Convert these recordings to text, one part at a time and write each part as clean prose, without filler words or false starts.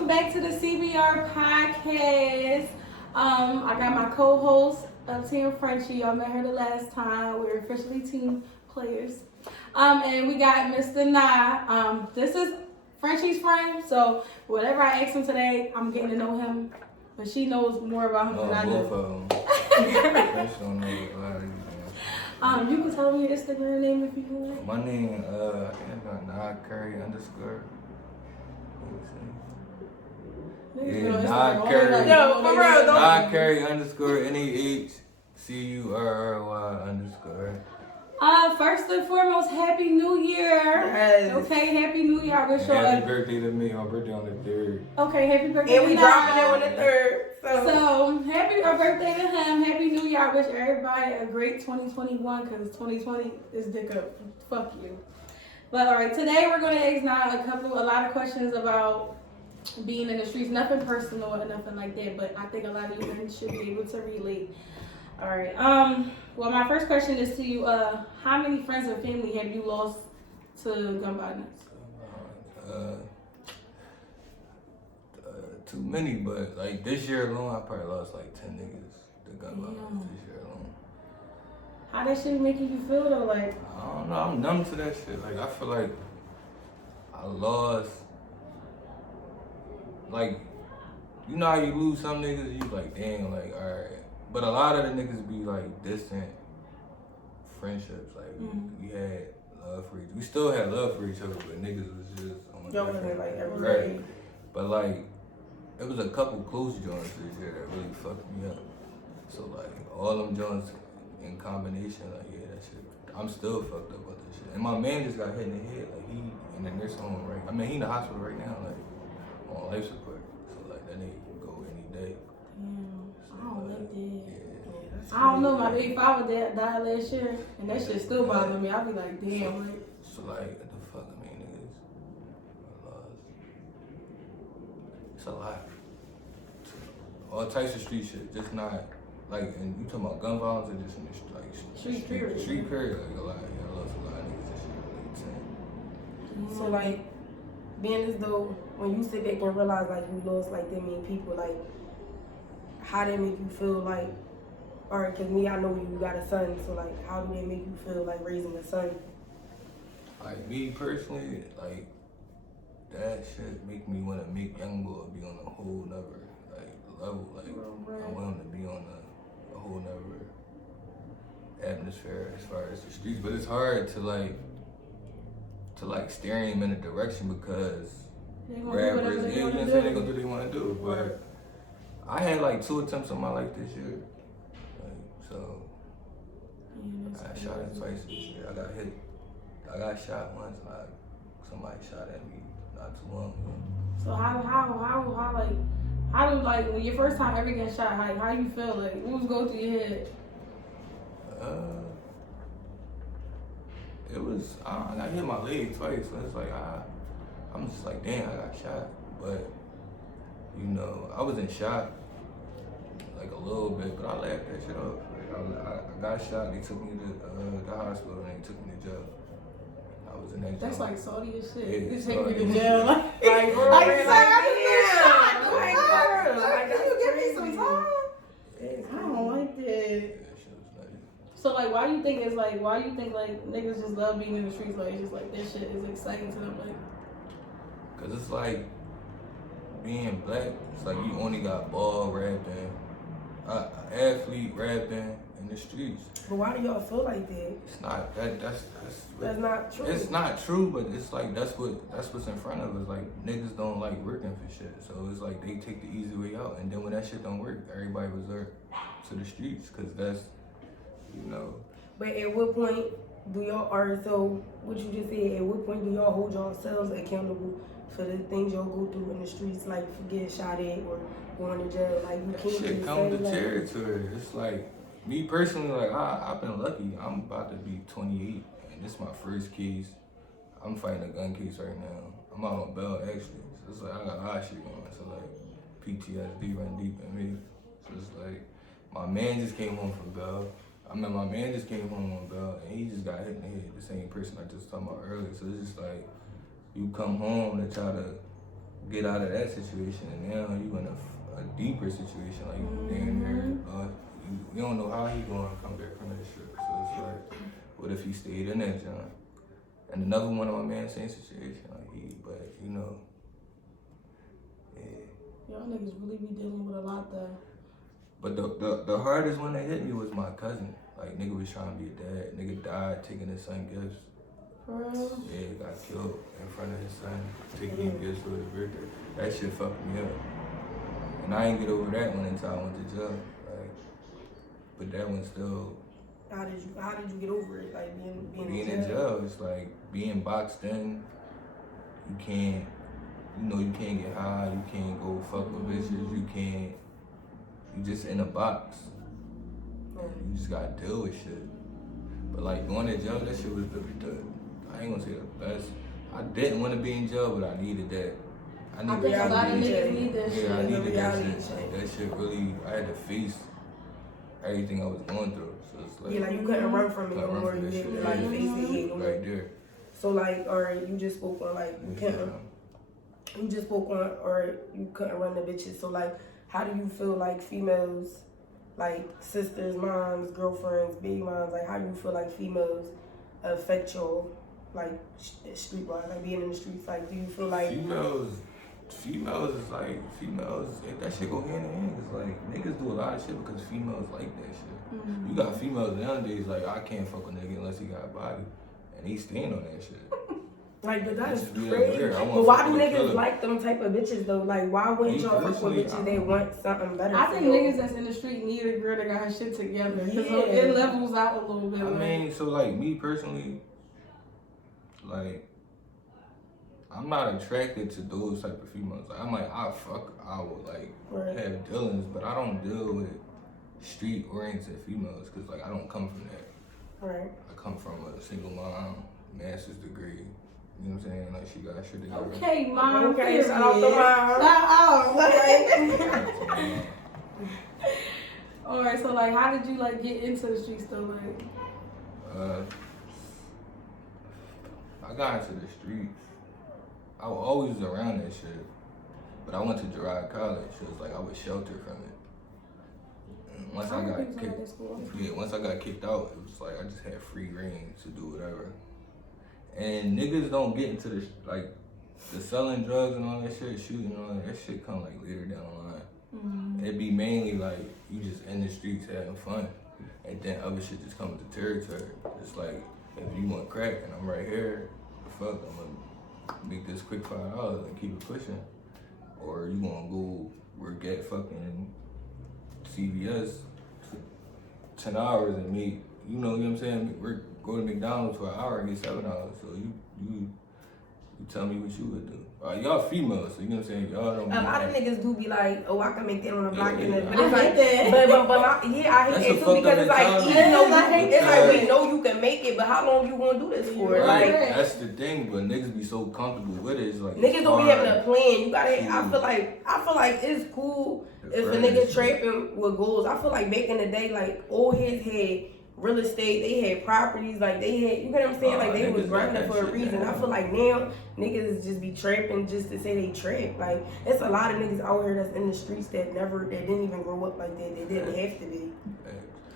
welcome back to the CBR podcast. I got my co-host Team Frenchy. Y'all met her the last time. We're officially team players. And we got Mr. Nah. This is Frenchy's friend, so whatever I ask him today, I'm getting to know him. But she knows more about him than I do. Both of them. Don't know a lot of these, you can tell me your Instagram name if you want. My name, I think I got Nah Curry _. Yeah, Nah Curry. Yo, for real, Nah Curry _ NEHCURRY_. First and foremost, Happy New Year. Yes. Okay, Happy New Year. I wish y'all Happy birthday to me. My birthday on the 3rd. Okay, happy birthday. And we dropping it on the 3rd. So happy birthday to him. Happy New Year. I wish everybody a great 2021 because 2020 is dick up. Fuck you. But all right, today we're gonna ask now a lot of questions about being in the streets. Nothing personal or nothing like that, but I think a lot of you men should be able to relate. All right. Well, my first question is to you. How many friends and family have you lost to gun violence? Too many, but like this year alone, I probably lost like 10 niggas to gun violence this year alone. How that shit making you feel though? Like I don't know. I'm numb to that shit. Like I feel like I lost. Like you know how you lose some niggas, you like damn, like alright. But a lot of the niggas be like distant friendships. Like we had love for each. We still had love for each other, but niggas was just on different, like every right. day. But like it was a couple close joints this year that really fucked me up. So like all them joints in combination, like yeah, that shit. I'm still fucked up about that shit. And my man just got hit in the head. Like he in the nursing home right. I mean he in the hospital right now, like on life support. So like that nigga can go any day. I don't like that. Yeah. I don't know, my baby father died last year, and that shit still bothering me. I be like, damn, like. So like, what the fuck? I mean, niggas, I lost. It's a lot. All types of street shit, just not like. And you talking about gun violence or just in the Street period. Street period, like a lot. Yeah, I lost a lot of niggas this year. Like 10. So like, being as though when you sit back and realize like you lost like that many people, like how they make you feel like, or because me, I know you got a son, so like how do they make you feel like raising a son? Like me personally, like that shit make me want to make young boy be on a whole nother like level. Like I want him to be on a whole nother atmosphere as far as the streets. But it's hard to like steer him in a direction because rappers, you know what I'm saying, they gonna do what they want to do. But I had like 2 attempts on my life this year. Like, so I got shot at twice this year. I got hit. I got shot once. Like somebody shot at me not too long ago. So how do like when your first time ever getting shot? How you feel? Like what was going through your head? It was I hit my leg twice, so it's like I'm just like damn, I got shot. But you know, I was in shock like a little bit, but I laughed that shit off. Like I got shot. They took me to the hospital and they took me to jail. I was in that jail. That's like salty as shit. Yeah, They take me salty to as jail. shit. Like bro, Like, like, sorry, like, like, can you give me crazy. some time? I don't like that. Yeah, that shit was nutty. So like, why you think like niggas just love being in the streets? Like it's just like this shit is exciting to them. Like, Cause it's like being black. It's like you only got ball rapping, athlete rapping in the streets. But why do y'all feel like that? It's not that. That's not true. It's not true, but it's like that's what's in front of us. Like niggas don't like working for shit, so it's like they take the easy way out, and then when that shit don't work, everybody resort to the streets, cause that's, you know. But at what point do y'all, or so what you just said, at what point do y'all hold yourselves accountable for the things y'all go through in the streets, like for getting shot at or going to jail? Like you That can't shit really come say to like, territory. It's like me personally, like I've been lucky. I'm about to be 28, and this is my first case. I'm fighting a gun case right now. I'm out on bail actually. So it's like I got a lot of shit going. So like PTSD run deep in me. So it's like my man just came home from bail. My man just came home on bail, and he just got hit in the head. The same person I just talked about earlier. So it's just like you come home to try to get out of that situation, and now you in a deeper situation, like damn near, you don't know how he gonna come back from that shit. So it's like, what if he stayed in that joint? And another one of my man, same situation, like but you know, yeah. Y'all niggas really be dealing with a lot though. But the hardest one that hit me was my cousin. Like nigga was trying to be a dad. Nigga died taking his son gifts. For real? Yeah, got killed in front of his son, taking him gifts for his birthday. That shit fucked me up. And I didn't get over that one until I went to jail. Like, but that one still. How did you get over it? Like being in jail, it's like being boxed in. You can't, you can't get high. You can't go fuck with bitches. You can't. You just in a box. You just gotta deal with shit. But like going to jail, that shit was the I ain't gonna say the best. I didn't want to be in jail, but I needed that. I think a lot of niggas need that shit. Yeah, I needed that shit. Like, that shit really, I had to face everything I was going through. So it's like, yeah, like you couldn't run from it no more. You had to like face it. Right there. So like, alright, you just spoke on like you couldn't. You just spoke on, or you couldn't run the bitches. So like, how do you feel like females, like sisters, moms, girlfriends, baby moms, like how do you feel like females affect your like street wise, like being in the streets? Like, do you feel like females is like that shit go hand in hand. It's like niggas do a lot of shit because females like that shit. You got females nowadays like I can't fuck a nigga unless he got a body, and he's staying on that shit. Like, but that is crazy. But why do niggas like them type of bitches though? Like, why wouldn't y'all fuck with bitches? They want something better. I think niggas that's in the street need a girl that got her shit together. Cause it levels out a little bit. I mean, so like me personally, like I'm not attracted to those type of females. Like I'm like I would like have dealings, but I don't deal with street oriented females because like I don't come from that. Right. I come from a single mom, master's degree. You know what I'm saying? Like she got shit together. Okay, mom. Okay, shout out to mom. Shout out. Alright, so like how did you like get into the streets though? Like I got into the streets. I was always around that shit. But I went to Girard College, so it's like I was sheltered from it. And once I got kicked out, it was like I just had free reign to do whatever. And niggas don't get into the selling drugs and all that shit, shooting and all that shit come like later down the line. It'd be mainly like you just in the streets having fun, and then other shit just comes to territory. It's like if you want crack and I'm right here, fuck, I'm gonna make this quick $5 and keep it pushing. Or you wanna go work at fucking CVS 10 hours and make, you know what I'm saying? Go to McDonald's for an hour and get $7. So you tell me what you would do. Y'all females, so you know what I'm saying? Y'all don't. A lot of niggas do be like, oh, I can make that on the block, but it's I like, hate I hate that too because it's like, even though it's like we know you can make it, but how long you gonna do this for? Right. Like, that's the thing, but niggas be so comfortable with it. It's like niggas don't be having a plan. You gotta. I feel like it's cool if a nigga trapping with goals. I feel like back in the day, like old heads had real estate, they had properties, like they had, you know what I'm saying? Like they was grinding for a reason. I feel like now niggas just be trapping just to say they trap. Like it's a lot of niggas out here that's in the streets that didn't even grow up like that. They didn't have to be.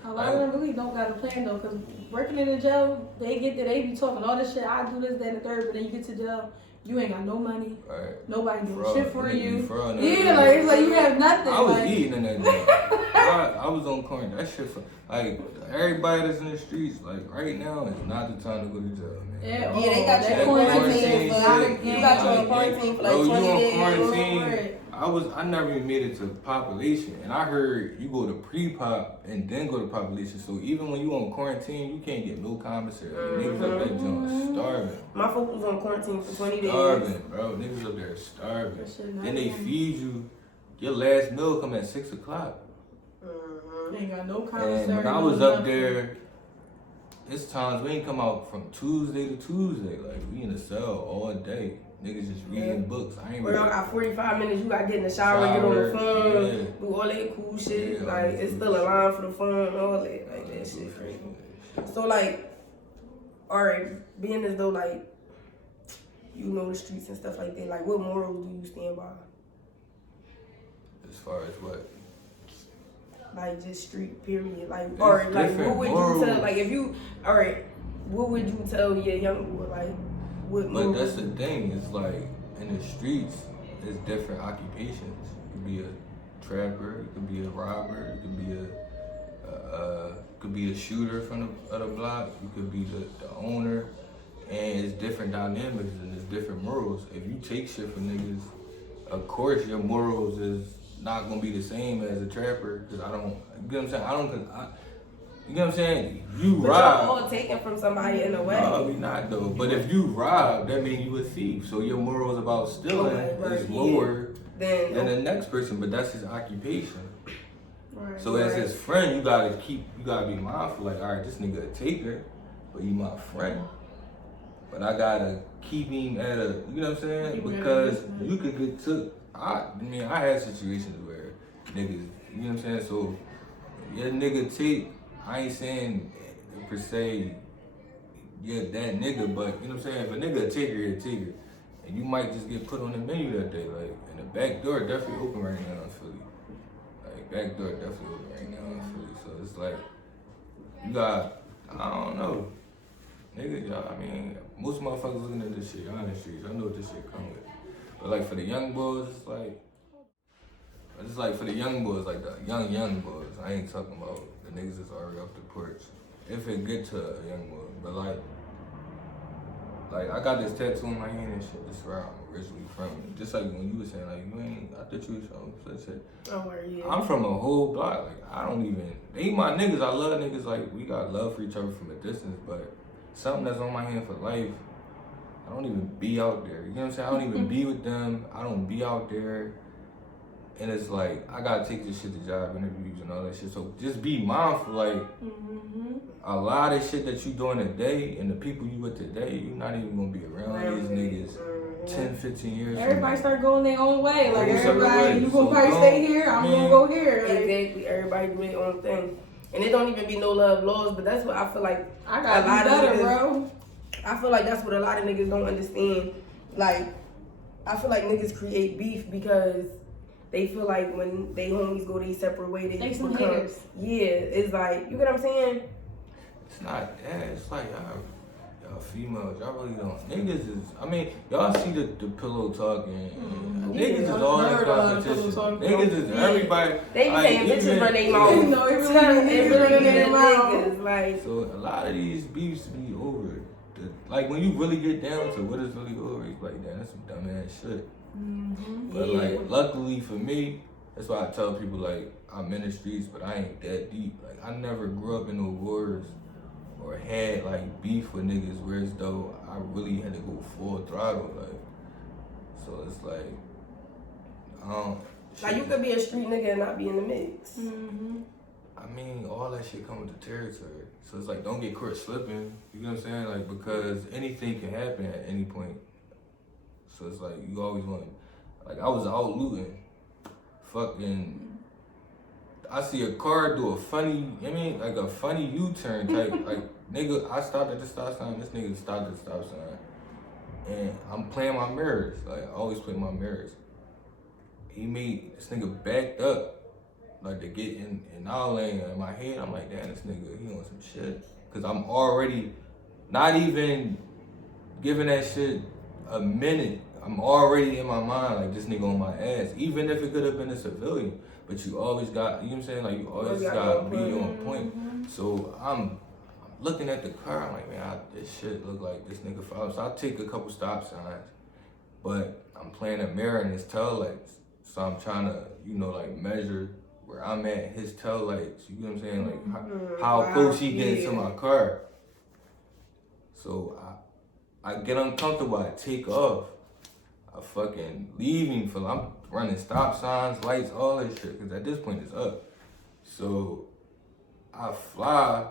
A lot of them really don't got a plan though, cause working in the jail, they be talking all this shit. I do this, that, and the third, but then you get to jail, you ain't got no money. Right. Nobody doing shit for you. Yeah, like it's like you have nothing. I was eating in that day. I was on quarantine. That shit, like everybody that's in the streets, like right now is not the time to go to jail, man. Yeah, they got you quarantine. You got you quarantine for like 20 days. You on quarantine. I never even made it to population, and I heard you go to pre-pop and then go to population. So even when you on quarantine, you can't get no commissary. Niggas up that joint starving. My folks was on quarantine for 20 days. Starving, bro. Niggas up there starving. Then they feed you. Your last meal come at 6 o'clock. They ain't got no commissary. And when I was up there, it's times we ain't come out from Tuesday to Tuesday. Like we in the cell all day. Niggas just reading books. I ain't. Y'all got 45 minutes. You got to get in the shower, get on the phone, do all that cool shit. Yeah, like it's still a line for the phone, all that. Like that shit crazy. So like, alright, being as though like you know the streets and stuff like that. Like, what morals do you stand by? As far as what? Like, just street, period. Like, It's or like, what different would morals. you tell? Like, if you, all right, what would you tell your young boy? Like, what But morals? that's the thing. It's like in the streets, it's different occupations. You could be a trapper. You could be a robber. You could be a shooter from the block. You could be the owner. And it's different dynamics and it's different morals. If you take shit from niggas, of course your morals is not gonna be the same as a trapper. Cause I don't, you get what I'm saying? You know what I'm saying? You But rob. y'all all taken from somebody in a way. No, we not though. But if you rob, that means you a thief. So your morals about stealing is lower than the next person. But that's his occupation. Right. So as his friend, you gotta be mindful. Like, all right, this nigga a taker, but you my friend. But I gotta keep him at a, you know what I'm saying? Because you could get took. I had situations where niggas, you know what I'm saying? So your nigga take, I ain't saying per se, yeah, that nigga, but you know what I'm saying? If a nigga a taker, he a taker. And you might just get put on the menu that day. Like, and the back door definitely open right now in Philly. Like, back door definitely open right now in Philly. So it's like, you got, I don't know. Nigga, y'all, I mean, most motherfuckers looking at this shit, y'all in the streets, y'all know what this shit come with. But like for the young boys, it's like for the young boys, like the young boys, I ain't talking about the niggas that's already off the porch. If it get to a young boy, but like I got this tattoo on my hand and shit, this is where I'm originally from. Just like when you were saying, like, you ain't, I thought you was from such shit. Oh, yeah. I'm from a whole block, like, I don't even, they ain't my niggas, I love niggas, like, we got love for each other from a distance, but something that's on my hand for life, I don't even be out there. You know what I'm saying? I don't even be with them. I don't be out there. And it's like, I gotta take this shit to job interviews and all that shit. So just be mindful, like, a lot of shit that you doing today and the people you with today, you're not even gonna be around these niggas 10, 15 years. Everybody start going their own way. Like, Go separate everybody, ways. you So gonna probably stay here, I'm gonna go here. Like, Exactly. Everybody do their own thing. And it don't even be no love laws, but that's what I feel like. I gotta do better, bro. I feel like that's what a lot of niggas don't understand. Like, I feel like niggas create beef because they feel like when they homies go their separate way, they some become, haters. yeah, it's like, you get what I'm saying? It's not that. It's like, y'all females, y'all really don't. Niggas is, I mean, y'all see the pillow talking. Niggas is all in competition. Niggas is everybody. They be like, saying bitches even- run their mouth. No, it really be their mouth. Niggas, like, So a lot of these beefs be over. Like when you really get down to what is really over, it's like, damn, that's some dumb ass shit. But like, luckily for me, that's why I tell people like, I'm in the streets, but I ain't that deep. Like I never grew up in no wars or had like beef with niggas, whereas though I really had to go full throttle. Like, so it's like, I don't. like you could be a street nigga and not be in the mix. I mean, all that shit come with the territory. So it's like, don't get caught slipping. You know what I'm saying? Like, because anything can happen at any point. So it's like, you always want, like, I was out looting. Fucking, I see a car do a funny, like a funny U-turn type. Like, nigga, I stopped at the stop sign. This nigga stopped at the stop sign. And I'm playing my mirrors. Like, I always play my mirrors. This nigga backed up. Like to get in our lane, in my head, I'm like, damn, this nigga, he on some shit. Cause I'm already not even giving that shit a minute. I'm already in my mind, like this nigga on my ass. Even if it could have been a civilian, but you always got, you know what I'm saying? Like you always got to be on point. So I'm looking at the car, I'm like, man, this shit look like this nigga follows. So I take a couple stop signs, but I'm playing a mirror in his tail lights. So I'm trying to, like measure where I'm at, his tail lights, you know what I'm saying? Like how close he getting to my car. So I get uncomfortable, I take off. I fucking leave him I'm running stop signs, lights, all that shit, cause at this point it's up. So I fly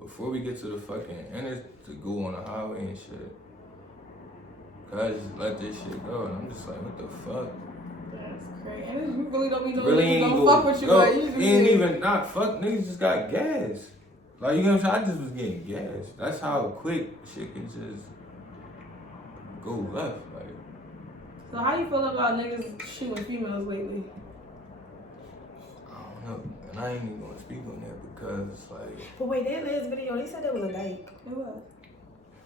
before we get to the fucking end to go on the highway and shit. Cause I just let this shit go and I'm just like, what the fuck? That's crazy. And you really don't be no Really niggas ain't don't go, fuck with you. yo, Like, you ain't even not fuck, niggas just got gas. Like, you know what I'm saying? I just was getting gas. That's how quick shit can just go left. Like, So how you feel about niggas shooting females lately? I don't know. And I ain't even gonna speak on that because it's like. But wait, that last video, they said that was a dyke. It was.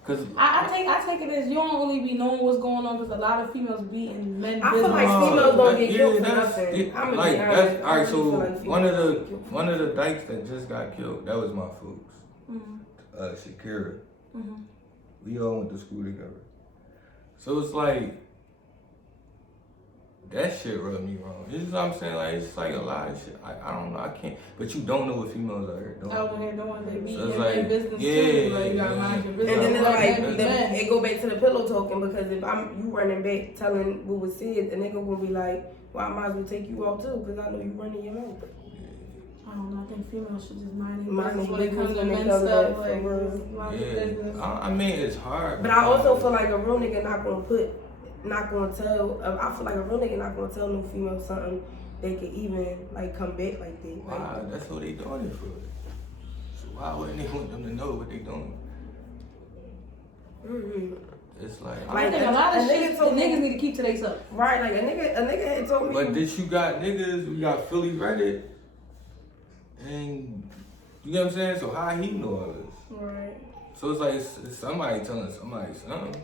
Cause I take it as you don't really be knowing what's going on because a lot of females be in men's I business. feel like females don't get killed for that's nothing. it. I'm Like gonna be that's honest. all right. I So really feel like one of females the don't get killed. one of the dykes that just got killed, that was my folks. Mm-hmm. Shakira. Mm-hmm. We all went to school together. So it's like that shit rubbed me wrong. You know what I'm saying? Like it's like a lot of shit. I don't know. I can't. But you don't know what females are doing. Over here doing they be So in it's their like, business yeah, too. Like you gotta yeah. mind your And business. then it's Like, like, men. it go back to the pillow talking because if you running back telling what was said, the nigga gonna be like, well, I might as well take you out too because I know you running your mouth. I don't know. I think females should just mind their Mind business their when it comes to business when men's it comes stuff. to Like, for real. just mind your business. Yeah. I mean, it's hard. But I also feel like a real nigga not gonna tell. I feel like a real nigga not gonna tell no female something they could even like come back like that. Why? Like, That's what they doing it for. So why wouldn't they want them to know what they doing? mm-hmm. It's like, I think a lot of a shit nigga the told me- niggas need to keep to themselves. Right, like a nigga had told me. but this you got niggas, we got Philly Reddit, and you know what I'm saying? So how he know all this? Right. So it's like it's somebody telling somebody something.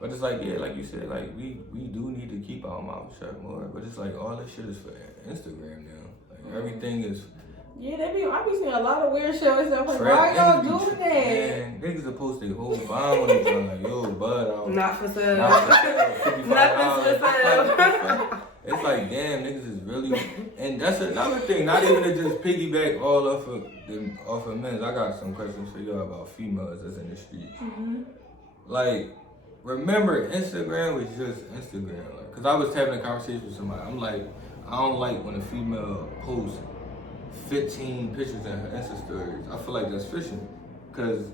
But it's like, yeah, like you said, like we do need to keep our mouth shut more. But it's like all this shit is for Instagram now. Like everything is Yeah, I be seeing a lot of weird shit and stuff. Like, trap. why y'all Niggas be doing that? Man, niggas are post their whole bomb on each other. Like, yo, bud, I was Not for sale. not for sale, $55. Nothing for sale. It's like, damn, niggas is really, and that's another thing. Not even to just piggyback all off of men's. I got some questions for y'all about females that's in the streets. Mm-hmm. Like, remember, Instagram was just Instagram. Like, cause I was having a conversation with somebody. I'm like, I don't like when a female posts 15 pictures in her Insta stories. I feel like that's fishing, cause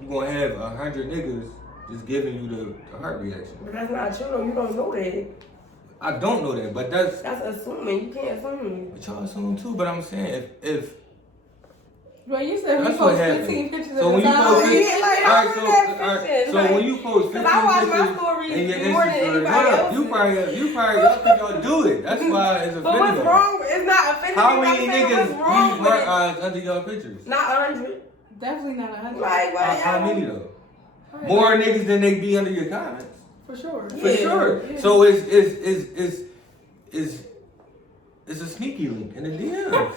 you gonna have 100 niggas just giving you the heart reaction. But that's not true though. You don't know that. I don't know that, but that's assuming. You can't assume. what y'all assume too. But I'm saying if Well, you said we that's what post happened. 15 pictures So at when a you time. post Yeah, like, alright, how so is that alright, fiction? so Like, when you post 15 I watch my pictures stories in your more than Insta story, anybody hold up, else's. you probably y'all think y'all do it. That's why it's offending. But what's y'all. wrong? It's not offending. How me, many I'm saying, niggas what's wrong leave with heart it? eyes under your pictures? Not 100. Definitely not 100. Like, what? How many though? More niggas than they be under your comments. For sure. For Yeah, sure. yeah. So it's a sneaky link in the DMs.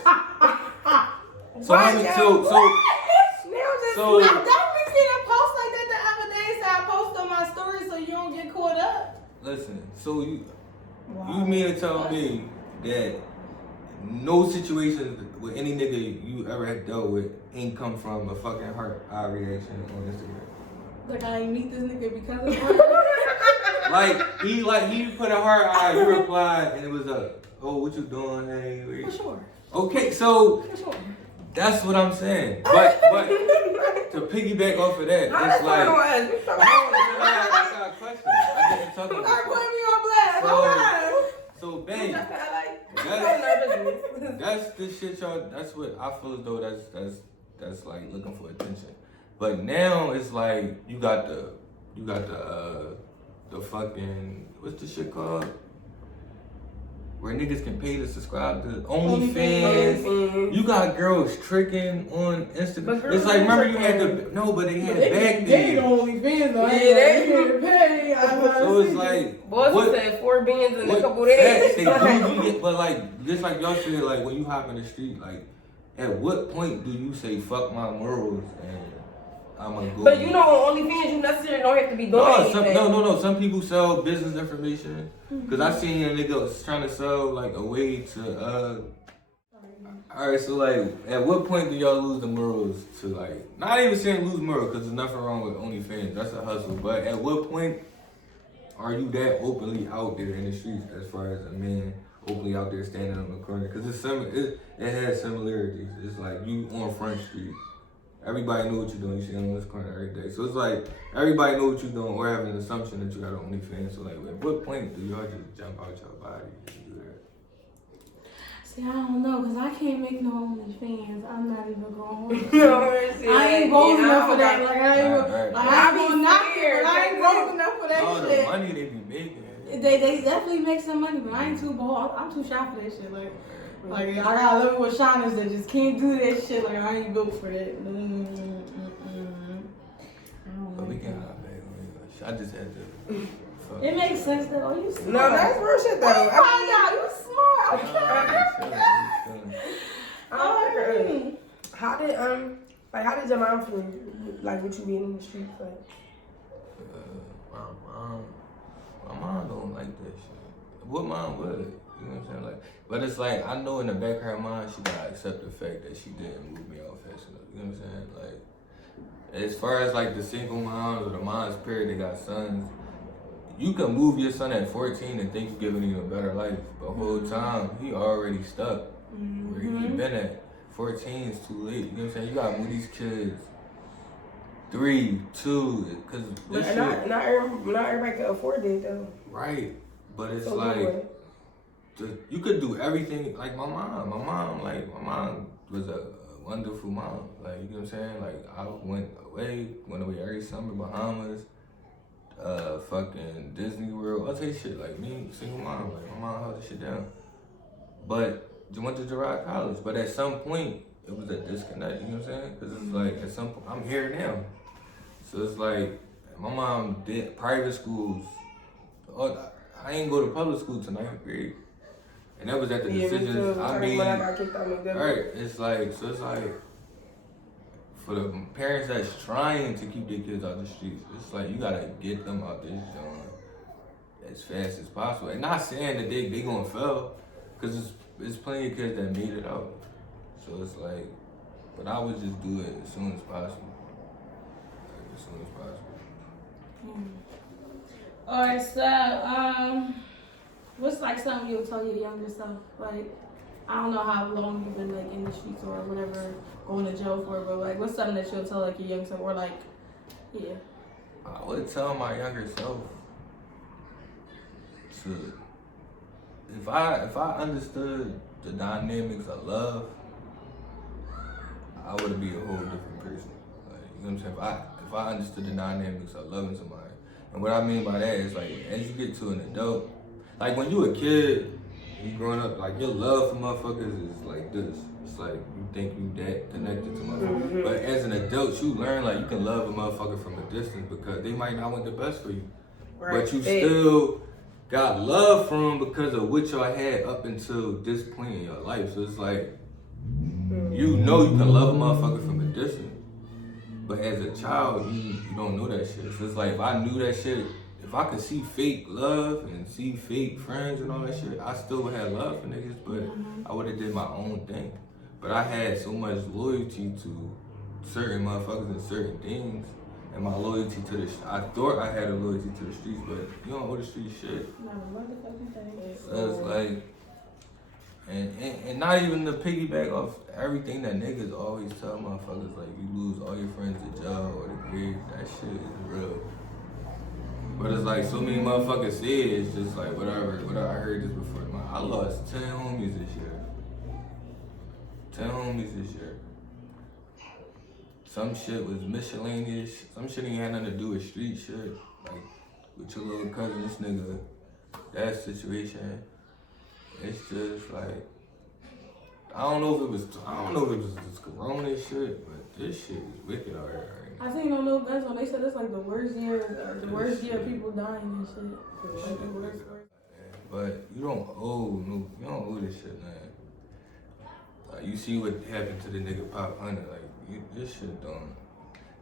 So Why, how many? yo? So I definitely seen a post like that the other day. So I post on my story so you don't get caught up. listen. So you mean to tell me that no situation with any nigga you ever had dealt with ain't come from a fucking heart eye reaction on Instagram? Like I ain't meet this nigga because of her. Like he put a heart eye, you replied, and it was oh, what you doing? Hey, For sure. okay, so For sure. that's what I'm saying. But to piggyback off of that, How it's that's like going on? You talking I got a question. I didn't talk Start about putting me on blast. Hold on. so bang. That's That's the shit y'all. That's what I feel as though that's like looking for attention. But now it's like you got the fucking what's the shit called? Where niggas can pay to subscribe to OnlyFans. You got girls tricking on Instagram. But It's like remember you had tricking. but they had They back they then. OnlyFans though. Yeah, They they- get paid. So it's like Boys said 4 beans in a couple facts days. they do get, but like just like y'all said, like when you hop in the street, like at what point do you say fuck my morals and I'm gonna go? But you know, on OnlyFans, you necessarily don't have to be doing anything. No. Some people sell business information. Cause I seen a nigga was trying to sell like a way to Alright, so like at what point do y'all lose the morals to like not even saying lose morals because there's nothing wrong with OnlyFans, that's a hustle. But at what point are you that openly out there in the streets as far as a man openly out there standing on the corner? Cause it has similarities. It's like you on Front Street. Everybody know what you're doing. You see on this corner every day. So it's like everybody know what you're doing or have an assumption that you got an OnlyFans. So like at what point do y'all just jump out your body and do that? See, I don't know, cause I can't make no OnlyFans. I'm not even going. No, I ain't bold yeah, enough for I that. don't Like I ain't, Right. like I I ain't be gonna knock it, scared, but I ain't bold enough for that All the shit. money they be making. They definitely make some money, but I ain't too bold. I'm too shy for that shit. Like I got a little with shiners that just can't do that shit. Like I ain't built for that. I don't But we like can't that. hop back. I just had to. Fuck. It makes sense though. Oh, you smart. No, that's real shit though. Oh my God, you smart. How did your mom feel like with you being in the streets? Like, My mom don't like that shit. What mom would? You know what I'm saying? Like, but it's like I know in the back of her mind she gotta accept the fact that she didn't move me out fast enough. You know what I'm saying? Like, as far as like the single moms or the moms period that got sons, you can move your son at 14 and think you're giving him a better life. But the whole time he already stuck where he been at. 14 is too late. You know what I'm saying? You gotta move these kids 3, 2, because this shit. not everybody can afford it though. Right, but it's So like you could do everything. Like my mom was a wonderful mom. Like you know what I'm saying? Like I went away every summer, Bahamas, fucking Disney World. I'll tell you shit. Like me, single mom. Like my mom held the shit down. But you went to Girard College. But at some point, it was a disconnect. You know what I'm saying? Because it's like at some point, I'm here now. So it's like my mom did private schools. I ain't go to public school till 9th grade. And that was at the decisions I made. When I got kicked out of Right. It's like, for the parents that's trying to keep their kids out the streets, it's like you gotta get them out this joint as fast as possible. And not saying that they gonna fail, because there's plenty of kids that made it out. So it's like, but I would just do it as soon as possible. Like, as soon as possible. Alright, so what's like something you'll tell your younger self? Like, I don't know how long you've been like in the streets or whatever, going to jail for, but like, what's something that you'll tell like your younger self, or like, yeah. I would tell my younger self to, if I understood the dynamics of love, I would be a whole different person. Like, you know what I'm saying? If I understood the dynamics of loving somebody, and what I mean by that is like, as you get to an adult, like when you a kid, you growing up, like your love for motherfuckers is like this. It's like you think you that connected to motherfuckers. But as an adult, you learn like you can love a motherfucker from a distance because they might not want the best for you. Right. But you still got love from them because of what y'all had up until this point in your life. So it's like, you know you can love a motherfucker from a distance. But as a child, you don't know that shit. So it's like, if I knew that shit, if I could see fake love and see fake friends and all that shit, I still would have love for niggas, but I would have did my own thing. But I had so much loyalty to certain motherfuckers and certain things, and my loyalty to the I thought I had a loyalty to the streets, but you don't owe the streets shit. Not a motherfucking thing. So it's like, and not even to piggyback off everything that niggas always tell motherfuckers, like you lose all your friends to jail or the grave, that shit is real. But it's like so many motherfuckers say it, it's just like whatever, I heard this before. I lost 10 homies this year. 10 homies this year. Some shit was miscellaneous, some shit ain't had nothing to do with street shit. Like with your little cousin, this nigga, that situation. It's just like, I don't know if it was this corona shit, but this shit is wicked out here right now. I seen on No Guns when they said it's like the worst year of people dying and shit. Like the worst. But you don't owe this shit, man. Like you see what happened to the nigga Pop Hunter, like this shit don't.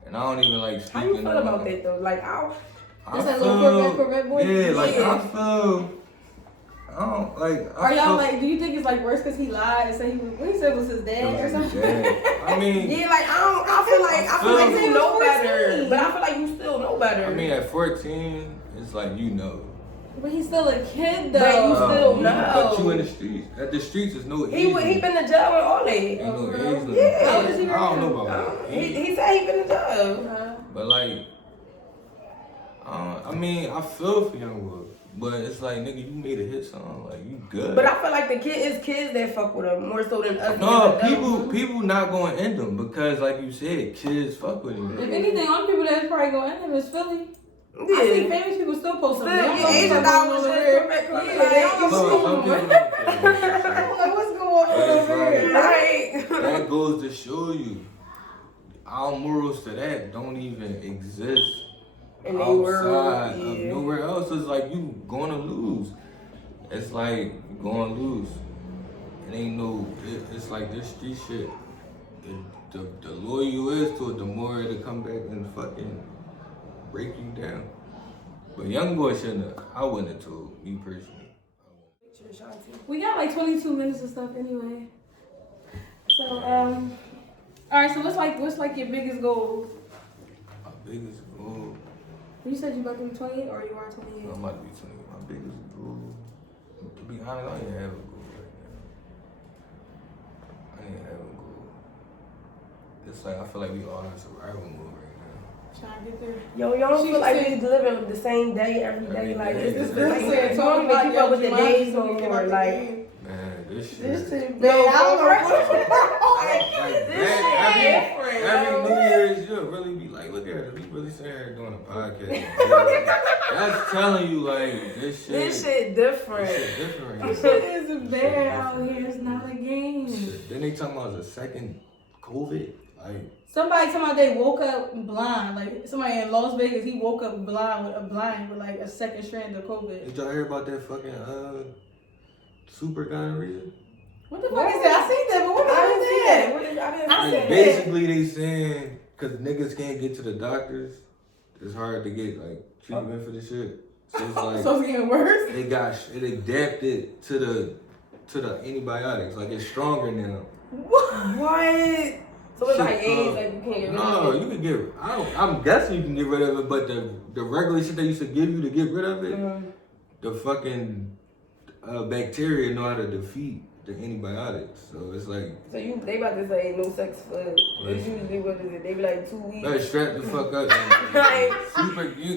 And I don't even like speaking. How you feel about that though? Like I that little Corvette boy? Yeah, like Yeah. I feel. I don't like. Are y'all like? Do you think it's like worse because he lied and said what he said was his dad or something? I mean, yeah, like I feel like you know better, but I feel like you still know better. I mean, at 14, it's like you know. But he's still a kid though. But you still know. But you in the streets. At the streets is no age. He been to jail and all that. Ain't no age limit. Yeah. How old is he I don't right know about that. He said he been to jail. now? But like, I mean, I feel for young boys. But it's like, nigga, you made a hit song, like you good. But I feel like the kids that fuck with them more so than us. No, people not going in them because, like you said, kids fuck with him. If anything, only people that's probably going in them is Philly. Yeah. I see famous people still post something. Asian dog was just what's going on over here? Right. That goes to show you, our morals to that don't even exist In the outside world, of nowhere else. It's like you gonna lose. It's like you gonna lose. It ain't no. It's like this street shit. The lower you is to it, the more it'll come back and fucking break you down. But young boy shouldn't have. I wouldn't have told me personally. We got like 22 minutes of stuff anyway. So all right. So what's like your biggest goal? My biggest goal. You said you about to be 28 or you are 28? I'm about to be 20. My biggest goal. To be honest, I don't even have a goal right now. I didn't have a goal. It's like I feel like we all in survival mode right now. Trying to get there. Yo, y'all don't feel like we living the same day every day? Like, it's just Every like, day. you don't even keep up with the days no more. Like, Man, this shit. This shit, no, man, I don't know Like, this man, shit every New Year's, you'll really be like, look at it. We really sitting here doing a podcast. That's telling you, like, this shit different. This shit different. This shit is bad out here. It's not a game. Shit. Then they talking about the second COVID. Like, Somebody talking about they woke up blind. Like somebody in Las Vegas, he woke up blind with like a second strand of COVID. did y'all hear about that fucking super gonorrhea? What the fuck is that? I seen that, but what the fuck is that? I Like, seen basically, they saying because niggas can't get to the doctors, it's hard to get like treatment for the shit. So it's like So it's getting worse. it adapted to the antibiotics. Like it's stronger now. What? So it's like Shit, AIDS, like you can't get rid No, of it. you can get. I'm guessing you can get rid of it, but the regular shit they used to give you to get rid of it, the fucking bacteria know how to defeat the antibiotics. So it's like. So they about to say no sex for. It's usually what is it? They be like 2 weeks. Better strap the fuck up.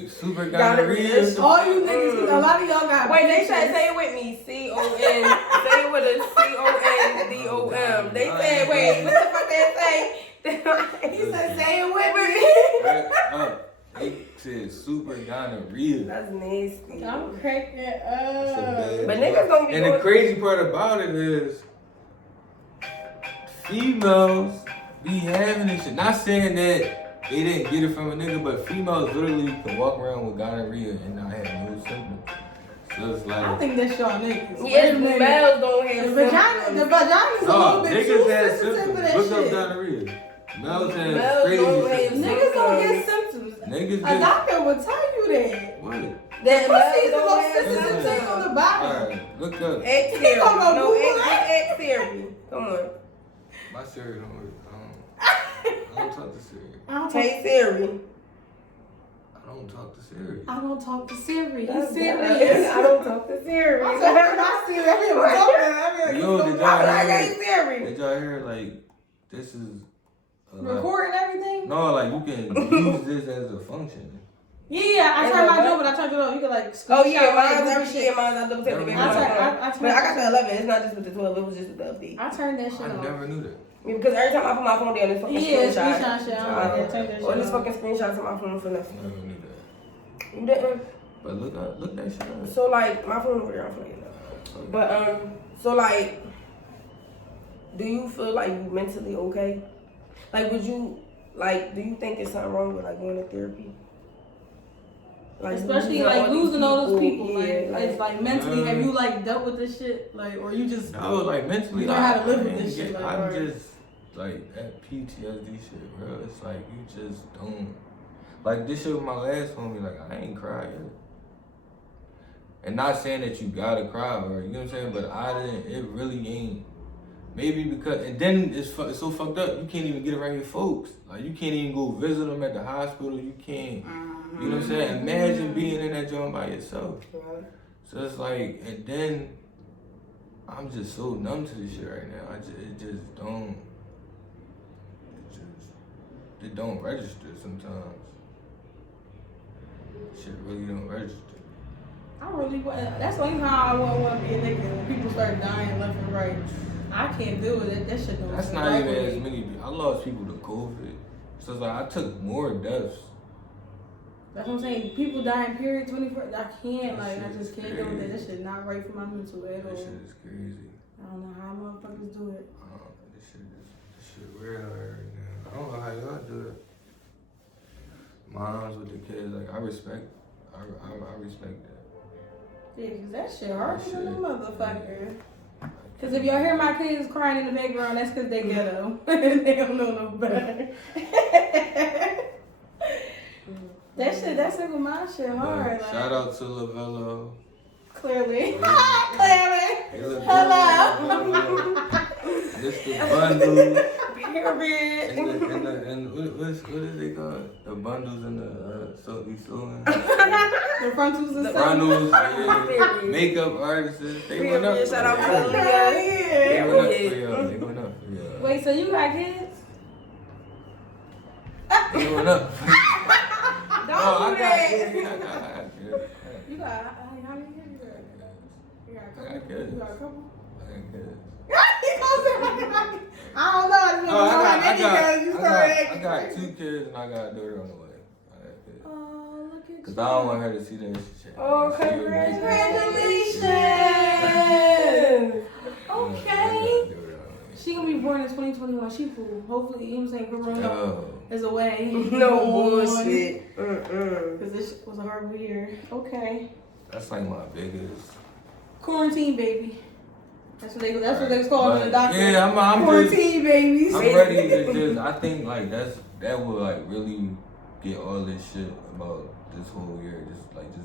Super Gonorrhea. gonorrhea. All you niggas, a lot of y'all got. Wait, they said say it with me. C-O-N. Say it with a C-O-N-D-O-M. They said, wait, what the fuck they say? He said say it with me. Right up. They said super gonorrhea. That's nasty. I'm cracking That's a up. bad But niggas gonna be And the crazy part about it is females be having this shit. Not saying that they didn't get it from a nigga, but females literally can walk around with gonorrhea and not have no symptoms. So it's like. I think that's y'all niggas. Yeah, males don't have The vagina's a little bit too niggas have sensitive symptoms. for that Look up shit. gonorrhea. Males have Males crazy don't have symptoms. Niggas don't get symptoms. Niggas A get. doctor would tell you that. What? That pussy is the don't most have sensitive symptoms. thing on the body. Alright, look up. X He theory. gonna go No, Google that? X theory. Come on. My Siri don't work. I don't talk to Siri. Hey Siri. I don't talk to Siri. I don't talk to Siri. He's That's serious. I don't talk to Siri. I'm talking to Siri. I mean, we're talking. Yo, did I'm y'all like, hear? hey Siri. Did y'all hear like this is a lot- Recording everything? No, like you can use this as a function. Yeah, I turned my job, but I turned it off. You can like Oh yeah, screenshot mine's all that every shit. Mine's I double take the baby. I But I got the 11. It's not just with the 12. It was just with the update. I turned that shit I off. never knew that. Yeah, because every time I put my phone down, it's fucking Yeah, screenshot. screenshot shit. I'm like, yeah, turn that Or shit this off. fucking screenshots of my phone for nothing. Never knew that. You didn't? But look that shit up. So like my phone over there, I'm playing that. But so like, do you feel like you mentally okay? Like, would you like? Do you think there's something wrong with like going to therapy? Like Especially like losing all those people. Yeah, Like, it's like mentally, have you like dealt with this shit? Like, or you just No, like mentally, you know like, how to live with I this ain't shit. get- Like, I'm or- just like that PTSD shit, bro. It's like you just don't. Like this shit with my last homie, like I ain't cried yet. And not saying that you gotta cry or you know what I'm saying, but I didn't. It really ain't. Maybe because and then it's so fucked up. You can't even get around your folks. Like you can't even go visit them at the hospital. You can't. You know what I'm saying? Imagine being in that joint by yourself. So it's like, and then I'm just so numb to this shit right now. It don't register sometimes. Shit really don't register. I really want. That's the only time I wouldn't want to be a nigga when people start dying left and right. I can't deal with it. That shit don't. That's not even as many. I lost people to COVID, so it's like I took more deaths. That's what I'm saying. People dying, period, 24. I can't, That like, I shit just is can't deal with it. crazy. That shit not right for my mental at That all. shit is crazy. I don't know how motherfuckers do it. This shit weird out here right now. I don't know how y'all do it. Moms with the kids, like I respect that. Yeah, cause that shit hard That than a shit. motherfucker. Cause if y'all hear my kids crying in the background, that's cause they ghetto. They don't know no better. that single mom shit hard. Like, Shout out to Lavello. clearly. Hey, Clearly. look, Hello. This the bundle. Period. And what is they called? The bundles and the we sewing. The frontals and stuff. Bundles, yeah. Makeup artists. They went up. Shout out to Hell They yeah. went up for y'all. They went up for y'all. Wait, so you got kids? They went up. Don't do that. kids. You got how many kids you got? You got a couple? I got kids. You got a couple? I got kids. I don't know. I got 2 kids and I got a daughter on the way. I got kids. Oh, look at you. Cause I don't want her to see that shit. Oh, congratulations! Okay. She gonna be born in 2021. She cool. Hopefully, you know what I'm saying, Corona is away. No bullshit. Because this was a horrible year. Okay. That's like my biggest. Quarantine baby. That's what they was calling the doctor. Yeah, I'm quarantine babies. I'm ready to just. I think like that will like really get all this shit about this whole year. Just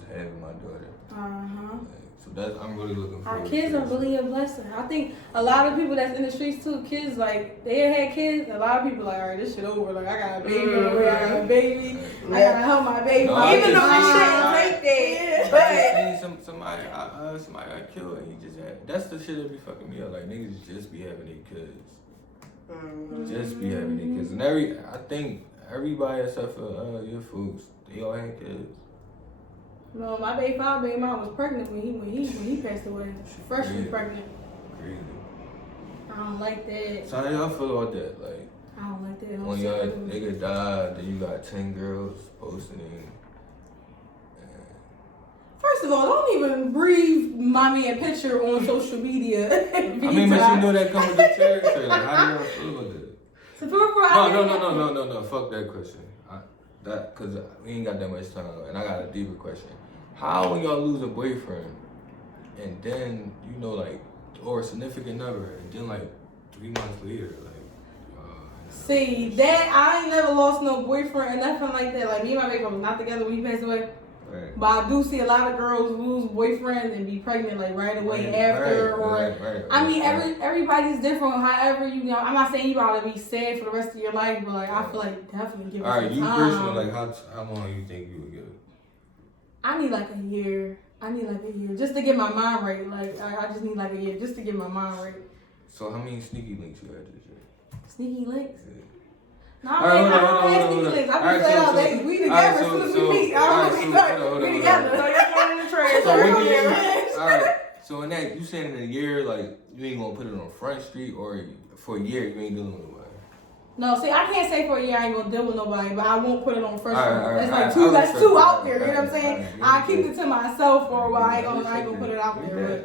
having my daughter. Uh-huh. So that's I'm really looking forward. Our kids are really a blessing. I think a lot of people that's in the streets too, kids like they had kids. A lot of people like, all right, this shit over. Like I got a baby on the way. I got a baby. I gotta help my baby. No, Even though I I shouldn't take that, I just seen somebody got killed and he just had. That's the shit that be fucking me up. Like niggas just be having their kids. Just be having their kids. And I think everybody except for your folks, they all had kids. No, my baby mom was pregnant when he passed away. Freshly pregnant. Crazy. I don't like that. So how y'all feel about that? Like I don't like that. when your nigga died, then you got 10 girls posting it. First of all, don't even breathe mommy a picture on social media. I mean, but you know that comes with the territory. Like, how do y'all feel about that? So No. Fuck that question. Cause we ain't got that much time, and I got a deeper question. How when y'all lose a boyfriend, and then or a significant other, and then 3 months later, see that I ain't never lost no boyfriend or nothing like that. Like me and my baby was not together when he passed away. Right. But I do see a lot of girls lose boyfriends and be pregnant right away after. Right. I mean, everybody's different. However, I'm not saying you gotta be sad for the rest of your life, but I feel like definitely give it some time. you personally, how long you think you would give it? I need a year. Just to get my mind right. I just need a year just to get my mind right. So how many sneaky links you had this year? Sneaky links? Yeah. No, I don't have sneaky links. I just said, we together as soon as we meet. We together. So you're going in the trash. Alright, so in that, you saying in a year, you ain't gonna put it on Front Street, or for a year, you ain't dealing with nobody? No, see, I can't say for a year I ain't gonna deal with nobody, but I won't put it on Front Street. Alright, That's alright, that's two out there, you know what I'm alright, saying? alright, I keep it to myself for a while. I ain't gonna put it out there.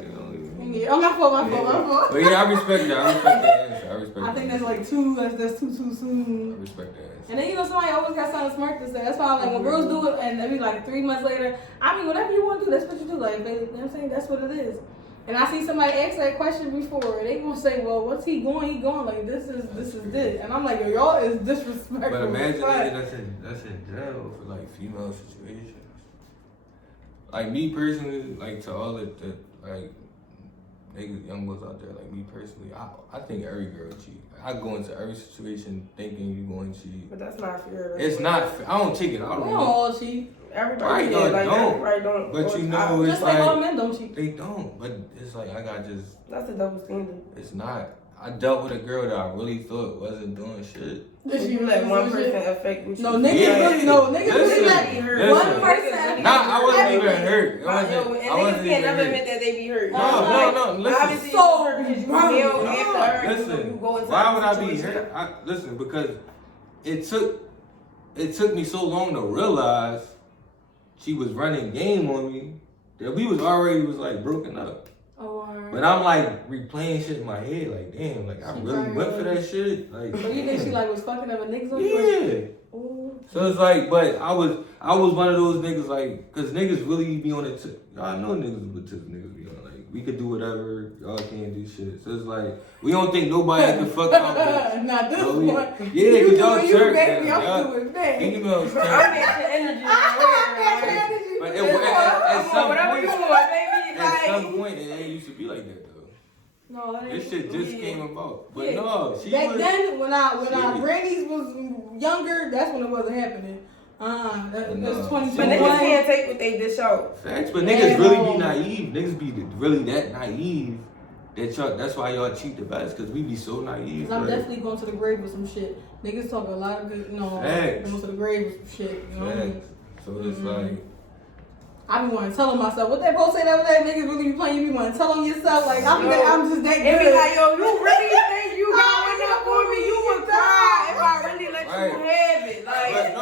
Yeah, my fault. But yeah, I respect that. I respect that answer. I think that's two. That's too soon. I respect that answer. And then somebody always got something smart to say. That's why when girls do it and they be 3 months later, I mean whatever you want to do, that's what you do. You know what I'm saying? That's what it is. And I see somebody ask that question before, they gonna say, well, what's he going? He going this is it. And I'm like, yo, y'all is disrespectful. But imagine that's in jail for female situations. Me personally, to all the niggas, young boys out there, me personally, I think every girl cheat. I go into every situation thinking you going to cheat. But that's not fair. It's not fair. I don't cheat it. I don't We don't all cheat. Everybody don't. Everybody don't. But just like all men don't cheat. They don't. But it's I got just. That's a double standard. It's not. I dealt with a girl that I really thought wasn't doing shit. You let one person affect what you. No, niggas really, really let me hurt. One person. I wasn't even hurt. Niggas can't never admit that they be hurt. No. Listen. Obviously, Listen. Why would I be hurt? Listen, because it took me so long to realize she was running game on me that we was already like broken up. But I'm like replaying shit in my head, like damn, like I really went for that shit. Like, but you think she like was fucking other niggas on you? Yeah. So it's like, but I was one of those niggas like, cause niggas really be on it. Y'all know niggas with tips, niggas be on like, we could do whatever, y'all can't do shit. So it's like, we don't think nobody can fuck up. Not this one. Yeah, cause y'all church. Baby, I'm doing that. Think about church. I'm making energy. But at some whatever you want, baby. At some point, it ain't used to be like that though. No, this shit just came about. But yeah. no, she back was. then, when our grannies was younger, that's when it wasn't happening. That's 2021. But niggas can't take what they dish out. Facts, but niggas really be naive. Niggas be really that naive that y'all. That's why y'all cheat the best, cause we be so naive. Cause I'm definitely going to the grave with some shit. Niggas talk a lot of good, Facts. going to the grave with some shit. You know what I mean? So it's like. I be wanting to tell myself, what that both say that niggas really be playing, you be wanting to tell on yourself, like, I'm just that good. It be like, yo, you really think you got one up on me? You would cry if I really let you have it. Like,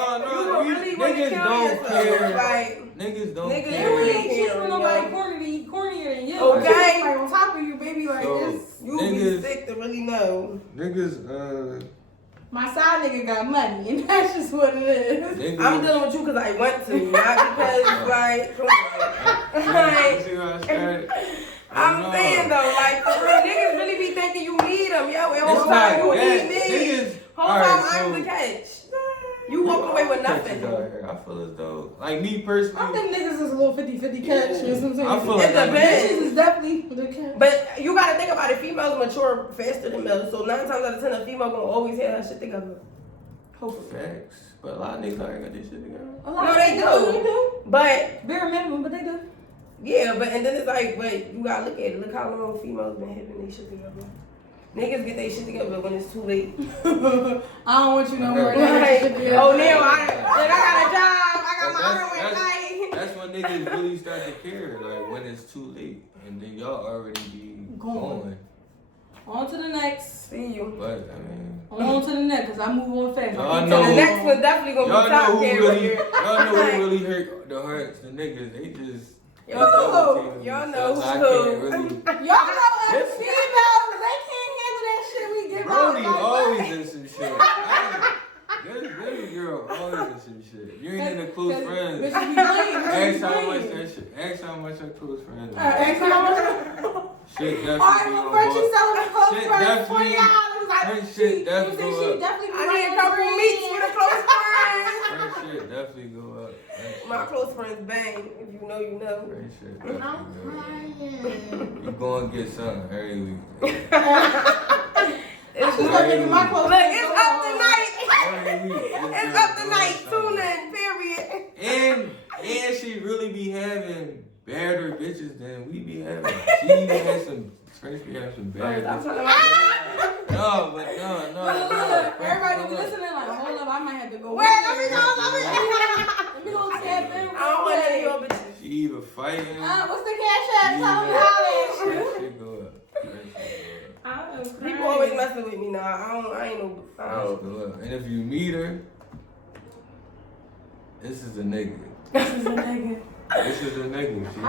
niggas don't care. Like, niggas don't care. You ain't shit for nobody cornier than you. Okay. Like, on top of you, baby, like this. You be sick to really know. Niggas, my side nigga got money, and that's just what it is. Niggas. I'm dealing with you because I want to, not because, like, come on. I'm saying, though, like, for real, niggas really be thinking you need them, yo. And whole time you need me. Whole time I'm the catch. You walk away with nothing. I feel as though, like me personally, I think niggas is a little 50-50 catch. You know what I'm saying? I feel like bitches is definitely the catch. But you gotta think about it. Females mature faster than males, so 9 times out of 10, a female gonna always have her shit together. Hopefully. Facts. But a lot of niggas ain't got this shit together. No, they do. But bare minimum, but they do. Yeah, but and then it's like, but you gotta look at it. Look how long females been having their shit together. Niggas get their shit together when it's too late. I don't want you no more. Like, oh, now I got a job. I got my own way. That's when niggas really start to care, like when it's too late, and then y'all already be going. On to the next. See you. But I mean, on to the next, cause I move on fast. Y'all know, so the next one's definitely gonna be top here. Y'all know who really hurt the hearts, the niggas. They just. Y'all know who. Y'all know us females, they can't handle that shit we give out. Brody always in some shit. This girl always in some shit. You ain't in the close friends. Ask how much her close friends are. Ask how much. Shit definitely. Alright, well, Frenchy selling the close friends $20. Shit definitely go up. I need a couple meats with a close friend. That shit definitely go up. My close friends bang. If you know, you know. I'm crying. You gonna get something every week. It's up tonight. It's up tonight. Tune in. Period. And she really be having badder bitches than we be having. She even has some. Frenchy have some bad bitches. No. Everybody be listening like, hold up, I might have to go. Wait, let me go. Let me go tap in. I don't want any of your bitches. She either fighting. What's the cash app? Tell me how Shit go up. People always messing with me now. I ain't no. And if you meet her, this is a nigga. She I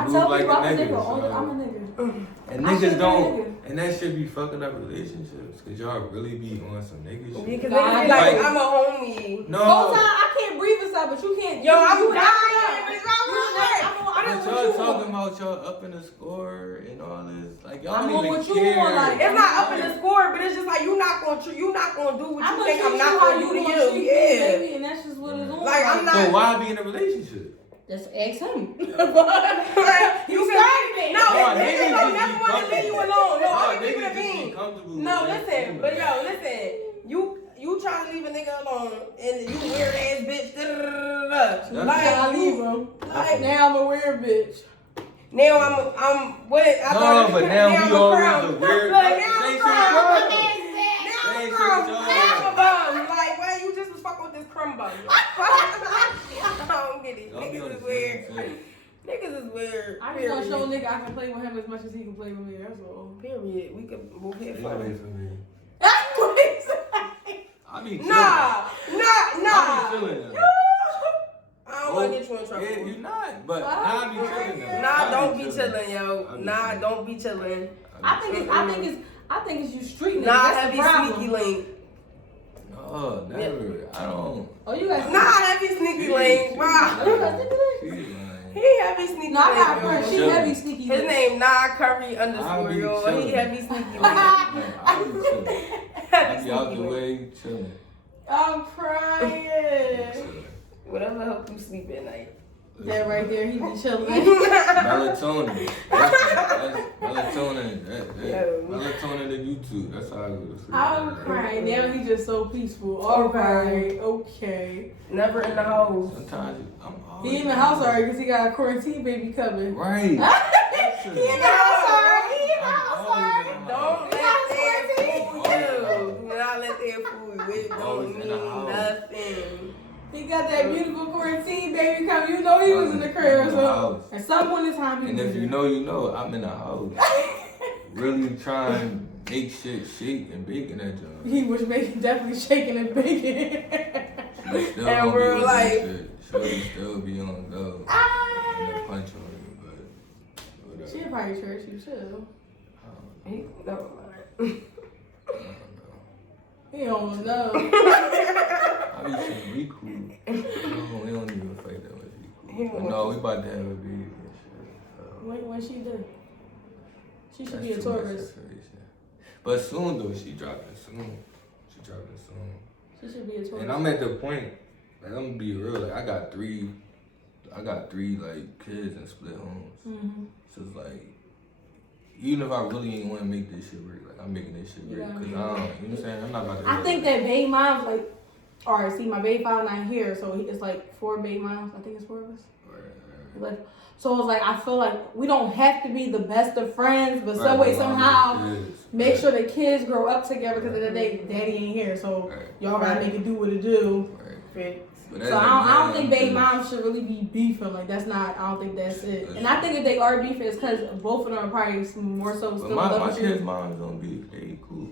move tell like people a I'm nigga. I'm a nigga. And niggas don't, and that should be fucking up relationships, cause y'all really be on some nigga shit. Because niggas be like, I'm a homie. No. Whole time I can't breathe inside, but you can't. Yo, I'm dying. Y'all talking about y'all up in the score and all this, like y'all don't even care. Like, it's not up in the score, but it's just like you not gonna do what you think I'm not gonna do to you. Yeah, baby, and that's just what it's on. Like I'm not. So why be in a relationship? Just ask him. You started it. No, niggas don't never want to leave you alone. No, I keep it a bean. No, listen, but yo, listen. You trying to leave a nigga alone, and you weird ass bitch. Like, now I'm a weird bitch. Now I'm what? No, but now we always a weird. about you. I don't get it. Y'all be on Niggas is the weird. same shit. Niggas is weird. I just want to show a nigga I can play with him as much as he can play with me. That's all. Period. We could move here Stay for away it. from me. That's what he said. I be chilling. Nah. I be chilling now. I don't want to get you in trouble. Yeah, you not. But I be chilling now. Nah, I don't be chilling, yo. I be Nah, chilling. don't be chilling. I think it's you street niggas. Nah, That's heavy the problem. sneaky link. No, never. I don't. Oh, you guys. Nah, heavy sneaky link, bro. You guys think of it? She's lying. He heavy sneaky No, I got a link, friend. yo. She Chilling. heavy sneaky. His name Nah Curry I'll underscore, be yo. He chilling. heavy sneaky link. No, I be chilling. I Heavy be out sneaky the link. way, chilling. I'm crying. Chilling. Whatever help you sleep at night. That right there, he be chilling. Melatonin. That's melatonin. Yo. Melatonin to YouTube. That's how I go to sleep. I'm crying. Now he just so peaceful. All right, okay. Never in the house. Sometimes I'm always He in the house already because he got a quarantine baby coming. Right. He in the house already. He in the house already. Don't let that fool you. Do not let that fool you. It Always don't in the mean house. nothing. He got that beautiful quarantine baby coming. You know he was in the crib. In the So house. at some point in time, he And was if you in. know, you know. I'm in the house. Really trying to make shit shake and bake in that joint. He was making definitely shaking and baking. She still And gonna be we're with like- that shit. Shorty still be on go. And a punch on you, but whatever. She'll probably church you too. Never mind. I don't know. He don't know. I be saying we cool. We don't even fight that much. We cool. But no, we about to have a baby and shit. So When she do? She should that's be a too much Taurus. information. But soon though, she dropping soon. She dropping soon. She should be a Taurus. And I'm at the point, like, I'm gonna be real, like I got three like kids in split homes. Mm-hmm. So it's like, even if I really ain't want to make this shit work, like I'm making this shit work. Yeah. Cause I don't, you know what I'm saying? I'm not about to. I think that baby moms like, alright, see my baby father not here, so it's like 4 baby moms. I think it's 4 of us. Like, so it's like I feel like we don't have to be the best of friends, but some way somehow make sure the kids grow up together. Because of the day, daddy ain't here, so y'all gotta make it do what it do. Right. So I don't think baby moms should really be beefing. Like that's not. I don't think that's it. And I think if they are beefing, it's because both of them are probably more so But still my love each kids' other. moms don't be, they cool.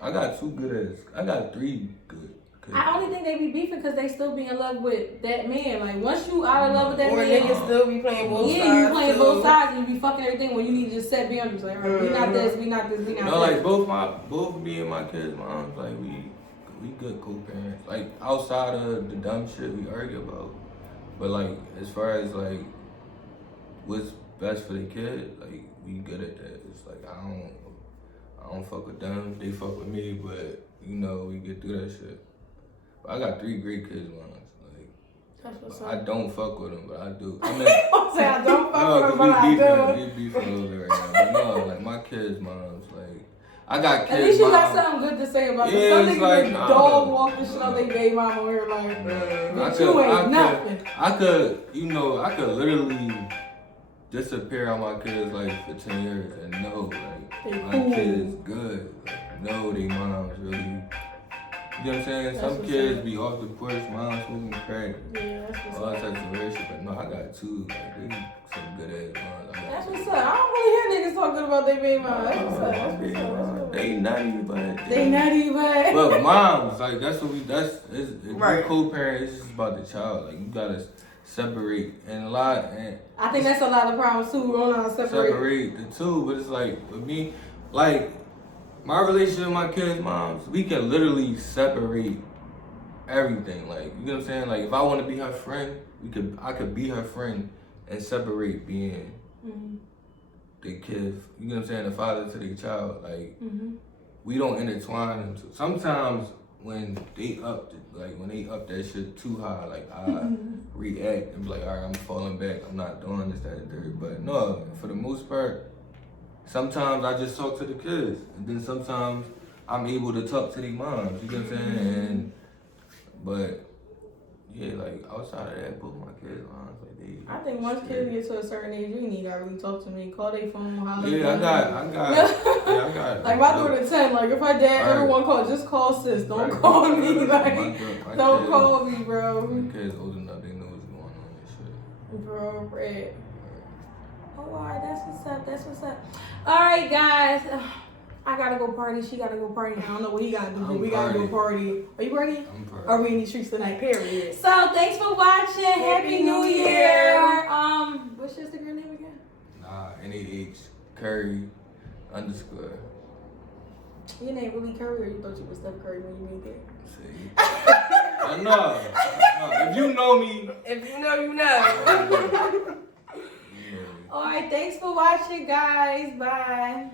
I got 2 good ass. I got 3 good. I only think they be beefing because they still be in love with that man. Like once you out of love with that Or man, niggas still be playing both sides. yeah, you playing too. both sides and you be fucking everything when you need to just set boundaries. Like, all right, we not this, we not this, we not No, this. like both me and my kids' moms, like we good co-parents. Like outside of the dumb shit we argue about, but like as far as like what's best for the kid, like we good at that. It's like I don't fuck with them, they fuck with me, but you know we get through that shit. But I got 3 great kids' moms. Like That's what's I up. don't fuck with them, but I do. I mean, Don't say I don't fuck with no, them, but I do. we beefing a little bit right now. But no, like my kids' moms, like I got kids. At least you got moms. something good to say about Yeah, it. Some it's niggas like, like, nah, dog nah. walk the shit on their baby mama over here like, I bitch, could- you ain't I could- nothing. I could, you know, I could literally disappear on my kids' life for 10 years and know, like, They my cool. kids good. Like, know they moms really. You know what I'm saying? That's Some what's kids up. be off the porch, mom smoking crack, Yeah, that's what's all that up. types of weird shit. But no, I got 2. Like, they some good ass moms. That's what's up. I don't really hear niggas talking about their baby mama. That's what's up. That's what's up. That's what's up. They nutty, but They nutty, but. But moms, like that's what we. If Right. you co-parent, it's just about the child. Like you gotta separate and I think that's a lot of problems too. We don't know how to separate the two. But it's like with me, like my relationship with my kids' moms, we can literally separate everything. Like you know what I'm saying? Like if I want to be her friend, I could be her friend and separate being Mm-hmm. the kid. You know what I'm saying? The father to the child. Like. Mm-hmm. We don't intertwine them. Sometimes when they up that shit too high, like I react and be like, all right, I'm falling back. I'm not doing this, that, and third. But no, for the most part, sometimes I just talk to the kids, and then sometimes I'm able to talk to their moms. You know what I'm saying? But Yeah, like outside of that, both my kids lines, like they. I think once kids get to a certain age, you need to really talk to me. Call their phone, holler. Yeah, I got. Like my daughter 10. Like if my dad ever want to call, just call sis. Don't call me. Like don't call me, bro. My kids old enough, they know what's going on and shit. Bro, Red. Oh, alright, that's what's up. That's what's up. Alright, guys. I gotta go party. She gotta go party. I don't know what he gotta do, but we gotta go party. Are you ready? I'm party. Are we in these streets tonight? Period. So thanks for watching. Happy New Year. What's your Instagram name again? NAH Curry _ Your name really Curry, or you thought you was Steph Curry when you made it? See. No. If you know me. If you know, you know. Alright, thanks for watching, guys. Bye.